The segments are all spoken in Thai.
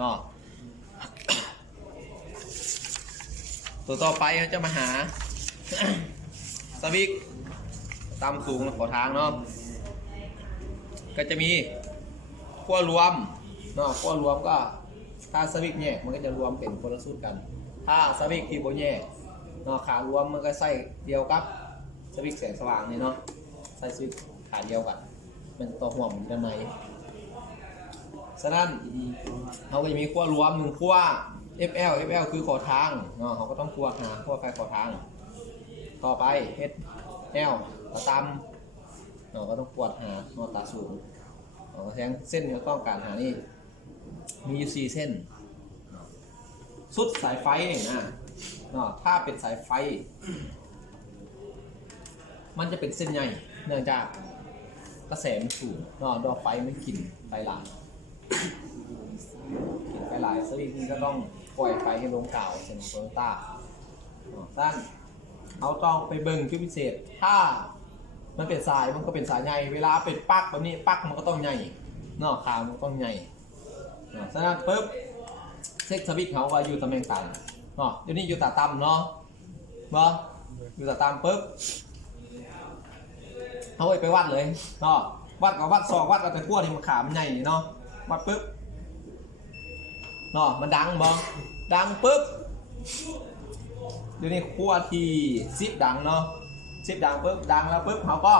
ก็ตัวต่อไปจะมาหาสวิกตามสูงขอทางเนาะก็จะมีขั้วรวมเนาะขั้วรวมก็ถ้าสวิกเนี่ยมันก็จะรวมเป็นคนละสูตรกันถ้าสวิกที่โบเนี่ยเนาะขารวมมันก็ใส่เดียวกับสวิกแสงสว่างนี่เนาะใส่สวิกขาเดียวกันมันต่อห่วงมันด้านในฉะนั้นเขาก็จะมีขั้วรวม1ขั้ว FL คือขอทางเนาะเขาก็ต้องขั้วหาขั้วไฟขอทางต่อไป HL ตาตำเนาะก็ต้องขวดหาเนาะตาสูงเนาะแทงเส้นต้องการหานี่มีอยู่4เส้นสุดสายไฟนะเนาะถ้าเป็นสายไฟมันจะเป็นเส้นใหญ่เนื่องจากกระแสมันสูงเนาะดอกไฟมันกินไฟหลายสวิตช์นี้ก็ต้องปล่อยไฟให้ลงกาวเส้นโซนต้าด้านเขาต้องไปเบิ่งคือพิเศษถ้ามันเป็นสายมันก็เป็นสายใหญ่เวลาเป็นปลั๊กแบบนี้ปลั๊กมันก็ต้องใหญ่เนาะขามันต้องใหญ่ฉะนั้นปุ๊บเซ็กสวิตช์เขาว่าอยู่ตำแหน่งต่ำเนาะเดี๋ยวนี้อยู่ตาต่ำเนาะบ่อยู่ตาต่ำปุ๊บเขาไปวัดเลยเนาะวัดกับวัด2วัดกับแต่ขั้วที่มันขามันใหญ่เนาะวัดปุ๊บเนาะมันดังบ่ดังปุ๊บเดี๋ยวนี้ขั้วที่10ดังเนาะ10ดังปุ๊บดังแล้วปุ๊บเขาก็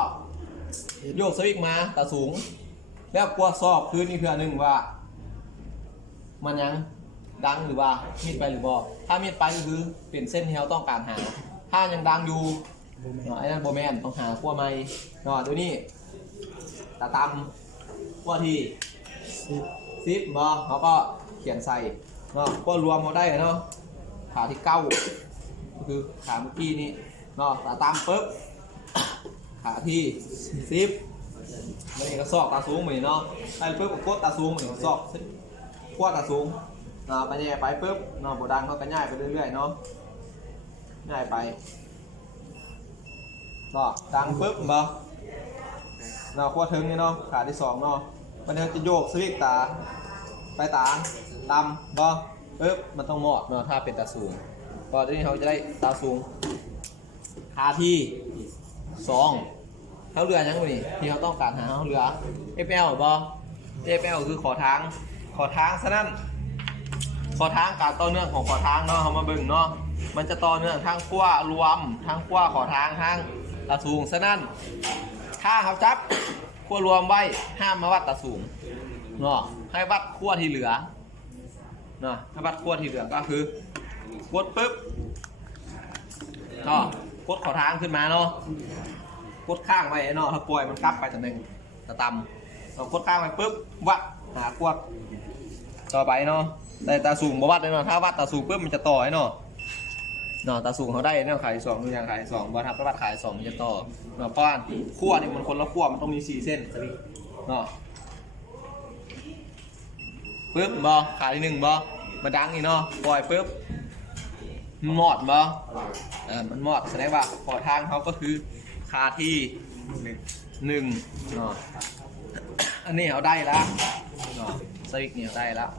โยกสวิตช์มาตาสูงแล้วกลัวสอบคืนนี่เพื่อหนึ่งว่ามันยังดังหรือว่ามีดไปหรือบ่ถ้ามีดไปก็คือเป็นเส้นที่เราต้องการหาถ้ายังดังอยู่ไอ้นั่นโบแมนต้องหาขั้วใหม่เนาะเดี๋ยวนี้ตาตำขั้วที่10บ่เขาก็เขียนใส่เนาะก็รวมเขาได้เนาะขาที่9ก็คือขาเมื่อกี้นี้เนาะตาตามปุ๊บขาที่10มันเองก็ซอกตาสูงเหมือนเนาะไปปุ๊บก็โคตรตาสูงเหมือนซอกขวดตาสูงไปเนี่ยไปปุ๊บเนาะโบดังเขาก็ง่ายไปเรื่อยๆเนาะง่ายไปเนาะดังปุ๊บบ่เนาะขวดถึงนี่เนาะขาที่2เนาะมันจะโยกสวิตช์ตาไปตาตำบ่ปึ๊บมันต้องเหมาะเนาะถ้าเป็นตาสูงก็ทีนี้เขาจะได้ตาสูงขาที่2เขาเรือยังไงนี่ที่เขาต้องการหาเขาเรือ FL บ่ FL คือขอทางฉะนั้นขอทางการต่อเนื่องของขอทางเนาะเขามาเบิ่งเนาะมันจะต่อเนื่องทั้งขั้วรวมทั้งขั้วขอทางทั้งตาสูงฉะนั้นถ้าเขาจับขั้วรวมไว้ห้ามมาวัดตาสูงเนาะให้วัดขั้วที่เหลือเนาะให้วัดขั้วที่เหลือก็คือกดปุ๊บเนาะกดขอทางขึ้นมาเนาะกดข้างไว้เนาะถ้าปล่อยมันกลับไปตำแหน่งตะตำเรากดข้างไว้ปุ๊บวัดหาขั้วต่อไปเนาะแต่ตาสูงบ่วัดเลยเนาะถ้าวัดตาสูงปุ๊บมันจะต่อเนาะตาสูงเขาได้เนาะขาย2ดูอย่างขาย2บ่ทับวัดขาย2มันจะต่อเนาะเพราะขั้วนี่มันคนละขั้วมันต้องมี4เส้นเนาะปึ๊บบอขาที่1บอมาดังนี่เนาะปล่อยปึ๊บมันหมอดบอมันหมอดแสดงว่าขอทางเขาก็คือขาที่1เนาะอันนี้เขาได้แล้วเนาะสวิกเนี่ยได้แล้ว